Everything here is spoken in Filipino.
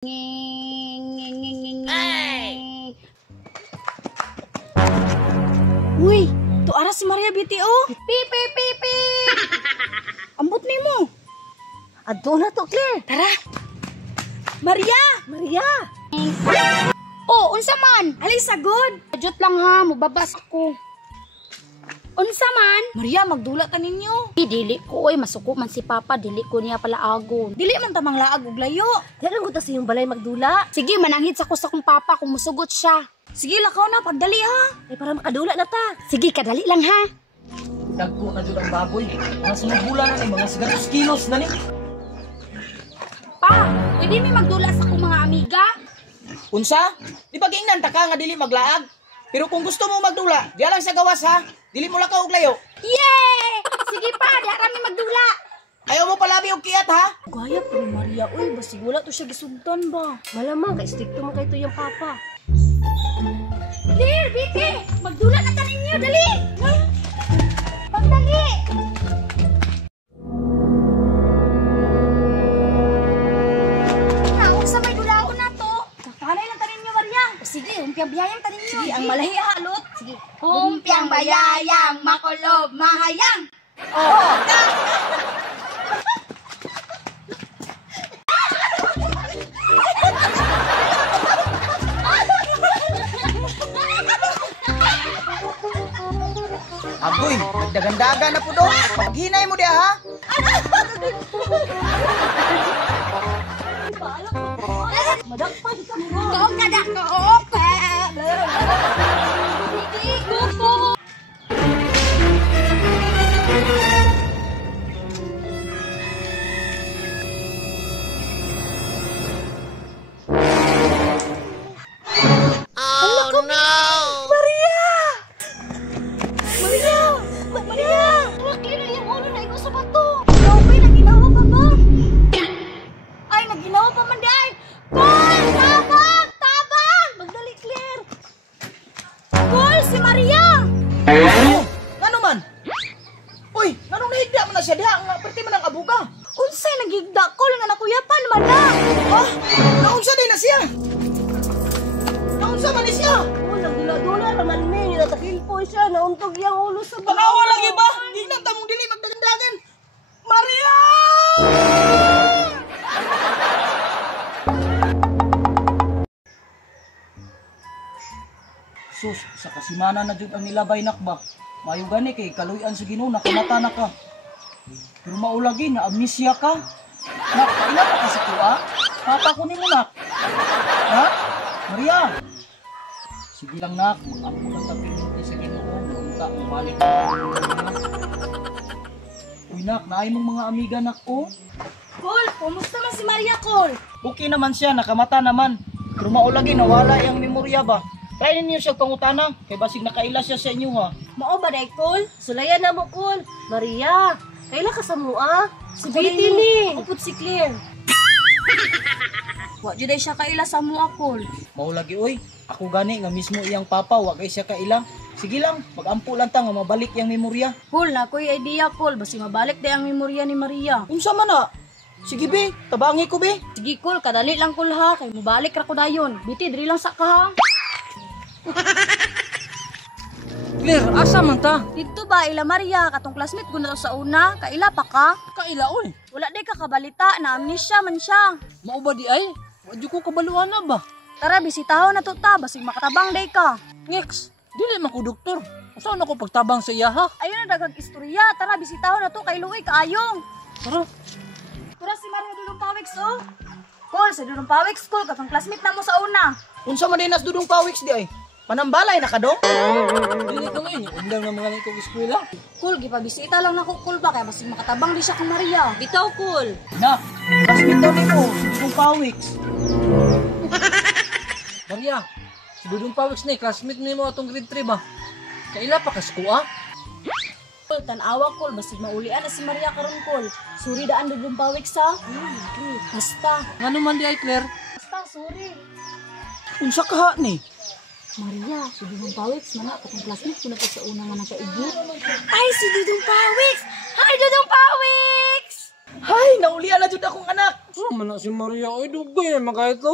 Uy, to ara si Maria BTO. Pipi pipi. Ambot nimo. Adto na to, Claire. Tara. Maria. Oh, unsa man? Ali sagod. Adjot lang ha, mubabas ako. Unsa man? Maria, magdula ta ninyo. Dili ko oy, masuko man si Papa, dili ko niya pala agon. Dili man tamang laag og layo. Yan ang sa iyong balay magdula. Sige, mananghid sa ko sa kong Papa kung musugot siya. Sige, lakaw na, pagdali ha. Ay, para makadula na ta. Sige, kadali lang ha. Dagko na dyan ang baboy. Mga sumugula na ni, mga 100 kilos na ni. Pa, pwede may magdula sa kong mga amiga? Unsa? Di ba giingnan ta ka nga dili maglaag? Pero kung gusto mo magdula, diya lang sa gawas ha. Dili mo lakaw og layo. Yay! Sige pa, di arami magdula. Ayaw mo palabi og kiat ha. Gaya pero Maria, uy, basig wala to siya gisugdan ba? Malamang, ka-stricto mo kay to yung Papa. Clear, Vicky! Magdula na ta ninyo, dali! Pagdali! Naong sa may dulaon na to. Kapanay lang ta ninyo, Maria. Sige, humpiang biyayang ta ninyo. Sige, ang malahi halot. Sige. Humpiang bayayang, makulob, mahayang. Oh! Agoy, nagdagandaga na po do. Paghinay mo diya ha. Madagpag ka mo. Kaong kada ka, okay. Hindi, gupo. Sus, sa kasimana na jud ang nilabay nakba. Mayo gani kay kaluyan sa Ginoo nakamata na ka. Pero maulagi na amnesia ka. Nak, ila pa kasi tuwa? Papa ko nimo nak. Ha? Maria. Sige lang nak, mag-ampo lang ta piniti sa Ginoo. Unta balik. Uy nak, naay mong mga amiga nak ko. Col, kumusta man si Maria, Col? Okay naman siya, nakamata naman. Pero maulagi nawala yung memorya ba? Try ninyo siya pangutana, kay basig nakaila siya sa inyo ha. Mao ba day, Col? Sulayan na mo, Col. Maria, kaila ka sa mua. Si Betty ni. Upot si Claire. Wa jud siya kaila sa mua, Col. Maulagi oy, ako gani nga mismo iyang papa, wa kay siya kaila. Sige lang, mag-ampo lang ta nga mabalik yang memorya. Col, na ko'y idea, Col. Basi mabalik day ang memorya ni Maria. Unsa man na? Sige be, tabangi ko be. Sige, Col, kadali lang, Col, ha. Kay mabalik ra ko dayon. Biti, diri lang sa ka, ha. Claire, asa man ta? Dito ba, ila Maria, katong classmate ko na to sa una, kaila pa ka? Kaila oy. Wala day ka kabalita, na amnesia man siya. Mao ba di ay? Wa jud ko kabaluan na ba? Tara, bisitaho na to ta, basig makatabang day ka. Next, dili man ko doktor. Usa na ko pagtabang sa iya ha? Ayun na daghang istorya, tara, bisitaho na to, kay Luoy, kaayong. Tara. Tara si Maria Dudong Pawiks, oh. Col, sa Dudong Pawiks, Col, katong classmate na mo sa una. Unsa man dinas Dudong Pawiks di ay? Panambalay na ka dong? Dili ko ngayon, undang na mga ko eskwela. Col, gipabisita lang na ko, Col, ba, kaya basig makatabang di siya kang Maria. Bitaw, Col. Na, classmate daw nimo, si Dudong Pawiks. Maria, si Dudong Pawiks ni, classmate nimo atong grade 3 ba? Kaila pa kaskuha? Col, tanawa, Col, basig maulian na si Maria karon, Col. Suri daan Dudong Pawiks, ha? Basta. Nga naman di ay, Claire? Basta, sorry. Unsa ka ni? Maria, si Dudong Pawiks, mana, katong classmate ko na to sa una nga nakaigit. Ay, si Dudong Pawiks! Hi, Dudong Pawiks! Hay, naulian na jud akong anak. Sama na si Maria. Ay, dugay na mga ito.